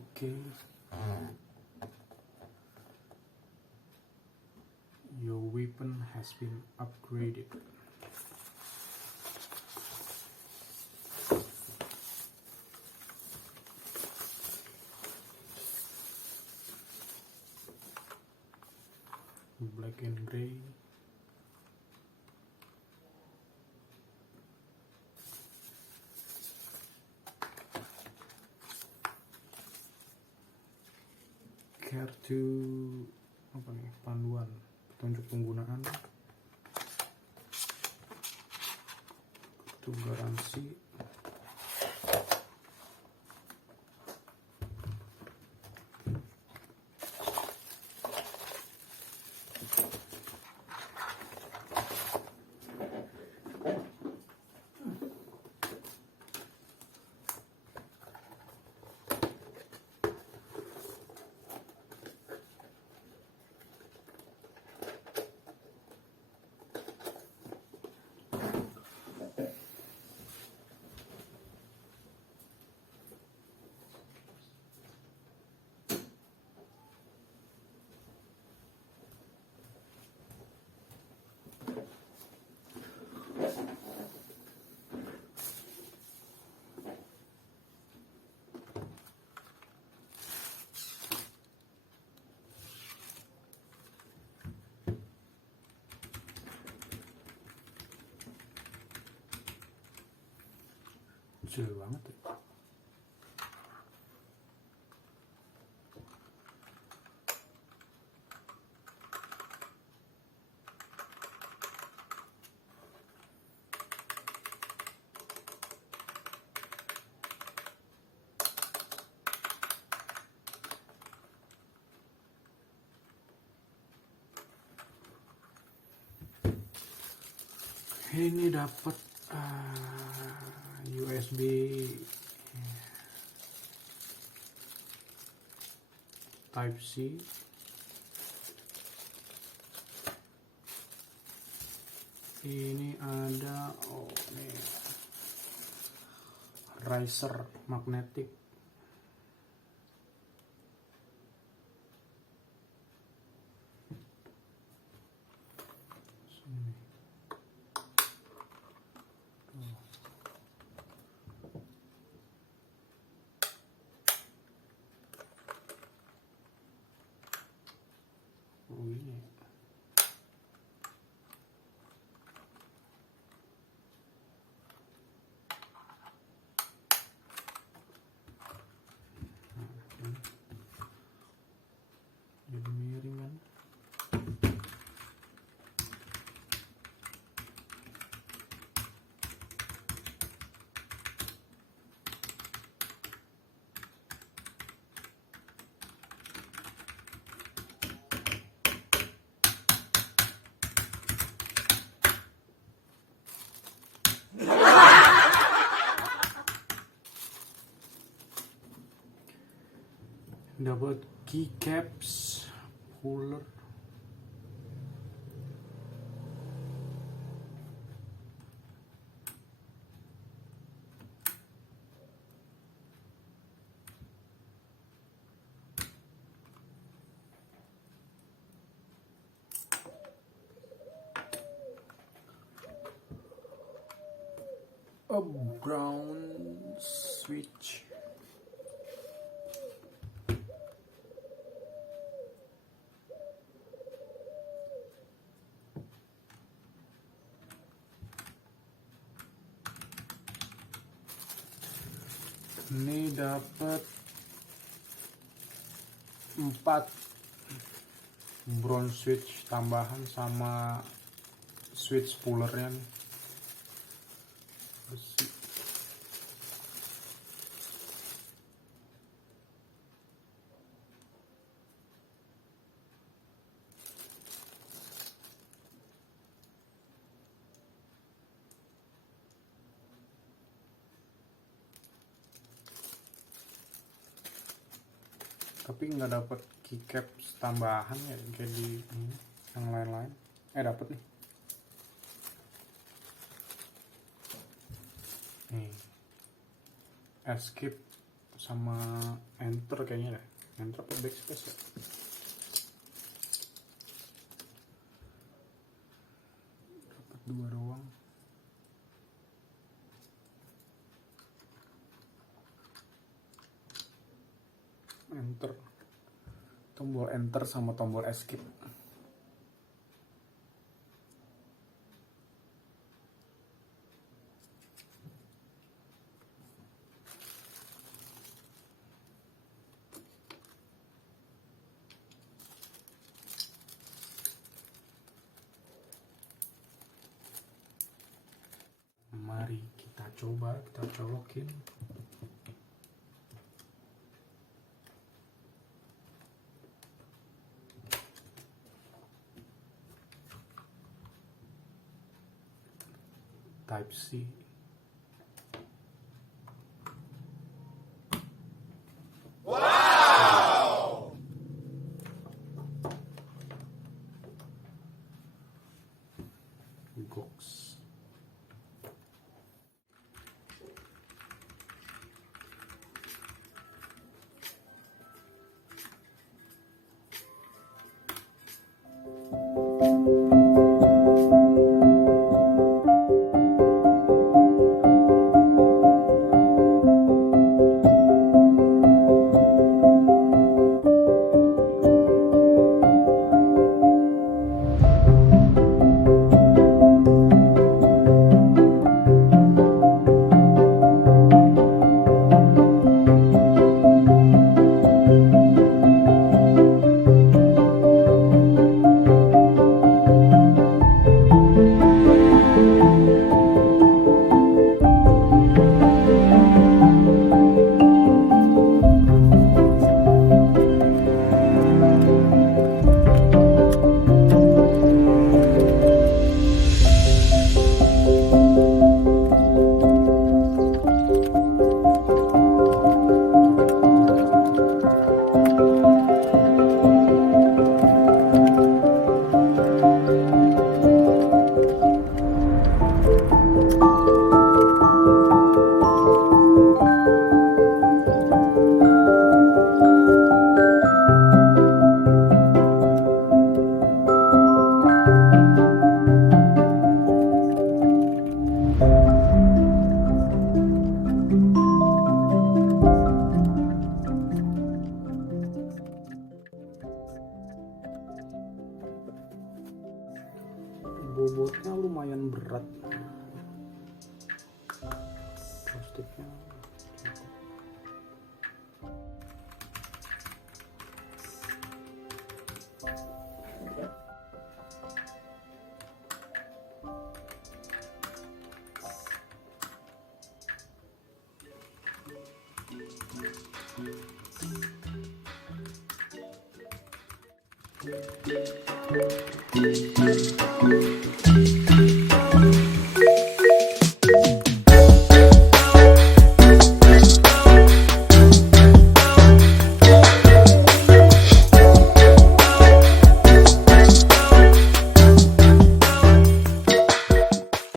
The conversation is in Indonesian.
Okay. Your weapon has been upgraded. Black and gray. Kartu apa nih? Panduan petunjuk penggunaan. Kartu garansi. Jauh banget ya. Ini dapat USB Type C. Ini ada nih riser magnetic. Ini jadi miring kan. Dapat keycaps, puller, a brown switch. Ini dapat 4 bronze switch tambahan sama switch pullernya nih. Besi. Tapi nggak dapat keycaps tambahan ya kayak di yang lain-lain. Dapat nih. Nih. Escape sama enter kayaknya deh. Enter apa backspace ya? Dapat 2 doang. Enter. Tombol enter sama tombol escape. Mari kita coba, kita colokin. Type C. Wow. Goks. Bobotnya lumayan berat, plastiknya.